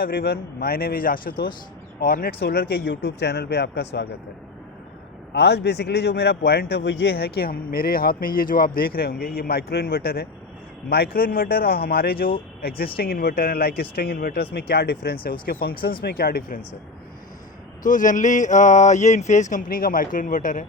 Everyone, my name is Ashutosh. Ornate solar के YouTube channel पे आपका स्वागत है। आज बेसिकली जो मेरा पॉइंट है वो ये है कि हम मेरे हाथ में ये जो आप देख रहे होंगे ये माइक्रो इन्वर्टर है। माइक्रो इन्वर्टर और हमारे जो एग्जिस्टिंग इन्वर्टर हैं लाइक स्ट्रिंग इन्वर्टर्स में क्या डिफरेंस है, उसके फंक्शंस में क्या डिफरेंस है। तो जनरली ये इनफेज कंपनी का माइक्रो इन्वर्टर है।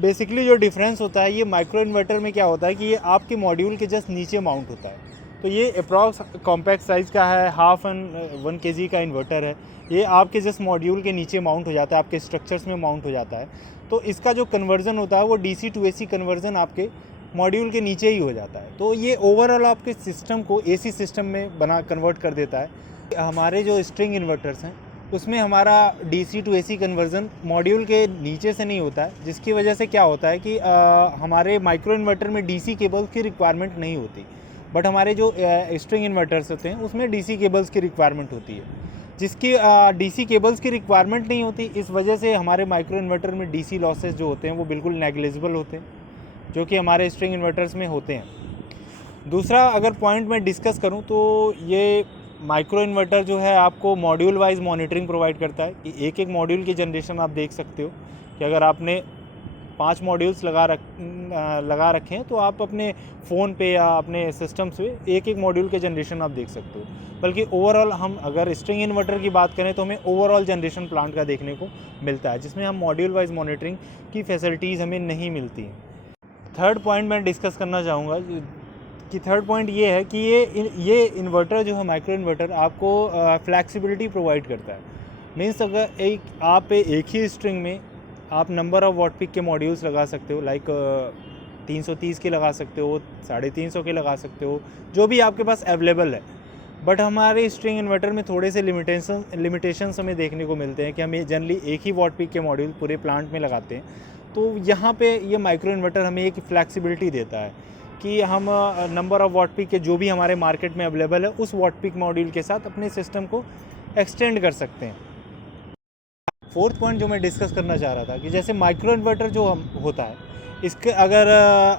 बेसिकली जो डिफरेंस होता है, ये माइक्रो इन्वर्टर में क्या होता है कि ये आपके मॉड्यूल के जस्ट नीचे माउंट होता है। तो ये अप्रॉक्स कॉम्पैक्ट साइज़ का है, 1/2 kg का इन्वर्टर है। ये आपके जस्ट मॉड्यूल के नीचे माउंट हो जाता है, आपके स्ट्रक्चर्स में माउंट हो जाता है। तो इसका जो कन्वर्जन होता है वो DC to AC कन्वर्जन आपके मॉड्यूल के नीचे ही हो जाता है। तो ये ओवरऑल आपके सिस्टम को AC सिस्टम में कन्वर्ट कर देता है। हमारे जो स्ट्रिंग इन्वर्टर्स हैं उसमें हमारा DC to AC conversion module के नीचे से नहीं होता है, जिसकी वजह से क्या होता है कि हमारे माइक्रो इन्वर्टर में DC केबल्स की रिक्वायरमेंट नहीं होती, बट हमारे जो स्ट्रिंग इन्वर्टर्स होते हैं उसमें DC केबल्स की रिक्वायरमेंट होती है। जिसकी DC केबल्स की रिक्वायरमेंट नहीं होती, इस वजह से हमारे माइक्रो इन्वर्टर में DC लॉसेस जो होते हैं वो बिल्कुल नेग्लिजिबल होते हैं, जो कि हमारे स्ट्रिंग इन्वर्टर्स में होते हैं। दूसरा अगर पॉइंट मैं डिस्कस करूँ तो ये माइक्रो इन्वर्टर जो है आपको मॉड्यूल वाइज मॉनिटरिंग प्रोवाइड करता है कि एक एक मॉड्यूल की जनरेशन आप देख सकते हो कि अगर आपने 5 मॉड्यूल्स लगा रखे हैं तो आप अपने फ़ोन पे या अपने सिस्टम से एक एक मॉड्यूल के जनरेशन आप देख सकते हो। बल्कि ओवरऑल हम अगर स्ट्रिंग इन्वर्टर की बात करें तो हमें ओवरऑल जनरेशन प्लांट का देखने को मिलता है, जिसमें हम मॉड्यूल वाइज मॉनिटरिंग की फैसिलिटीज़ हमें नहीं मिलती हैं। थर्ड पॉइंट मैं डिस्कस करना चाहूँगा कि थर्ड पॉइंट ये है कि ये इन्वर्टर जो है माइक्रो इन्वर्टर आपको फ्लैक्सिबिलिटी प्रोवाइड करता है। मीन्स अगर आप एक ही स्ट्रिंग में आप नंबर ऑफ़ वॉट पिक के मॉड्यूल्स लगा सकते हो, लाइक 330 के लगा सकते हो, 350 के लगा सकते हो, जो भी आपके पास अवेलेबल है। बट हमारे स्ट्रिंग इन्वर्टर में थोड़े से लिमिटेशंस हमें देखने को मिलते हैं कि हमें जनरली एक ही वॉट पिक के मॉड्यूल पूरे प्लांट में लगाते हैं। तो यहाँ पे ये माइक्रो इन्वर्टर हमें एक फ्लैक्सिबिलिटी देता है कि हम नंबर ऑफ़ वॉट पिक के जो भी हमारे मार्केट में अवेलेबल है उस वॉट पिक मॉड्यूल के साथ अपने सिस्टम को एक्सटेंड कर सकते हैं। फोर्थ पॉइंट जो मैं डिस्कस करना चाह रहा था कि जैसे माइक्रो इन्वर्टर जो होता है, इसके अगर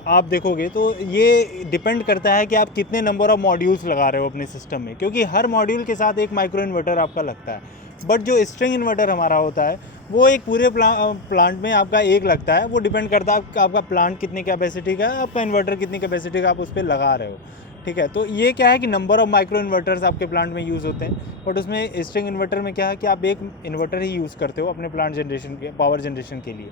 आप देखोगे तो ये डिपेंड करता है कि आप कितने नंबर ऑफ़ मॉड्यूल्स लगा रहे हो अपने सिस्टम में, क्योंकि हर मॉड्यूल के साथ एक माइक्रो इन्वर्टर आपका लगता है। बट जो स्ट्रिंग इन्वर्टर हमारा होता है वो एक पूरे प्लांट में आपका एक लगता है। वो डिपेंड करता है आपका प्लांट कितनी कैपेसिटी का है, आपका इन्वर्टर कितनी कैपेसिटी का आप उस पर लगा रहे हो। ठीक है, तो ये क्या है कि नंबर ऑफ़ माइक्रो इन्वर्टर्स आपके प्लांट में यूज़ होते हैं, बट उसमें स्ट्रिंग इन्वर्टर में क्या है कि आप एक इन्वर्टर ही यूज़ करते हो अपने प्लांट जनरेशन के पावर जनरेशन के लिए।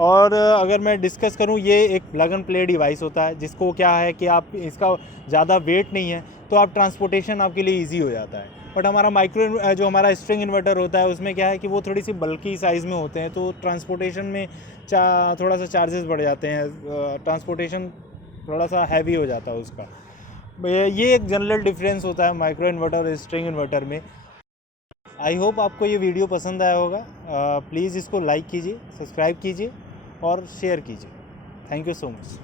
और अगर मैं डिस्कस करूँ, ये एक प्लग एंड प्ले डिवाइस होता है, जिसको क्या है कि आप इसका ज़्यादा वेट नहीं है तो आप ट्रांसपोर्टेशन आपके लिए ईजी हो जाता है। बट हमारा जो हमारा स्ट्रिंग इन्वर्टर होता है उसमें क्या है कि वो थोड़ी सी बल्की साइज़ में होते हैं, तो ट्रांसपोर्टेशन में थोड़ा सा चार्जेस बढ़ जाते हैं, ट्रांसपोर्टेशन थोड़ा सा हैवी हो जाता है उसका। ये एक जनरल डिफरेंस होता है माइक्रो इन्वर्टर और स्ट्रिंग इन्वर्टर में। आई होप आपको ये वीडियो पसंद आया होगा। प्लीज़ इसको लाइक कीजिए, सब्सक्राइब कीजिए और शेयर कीजिए। Thank you so much.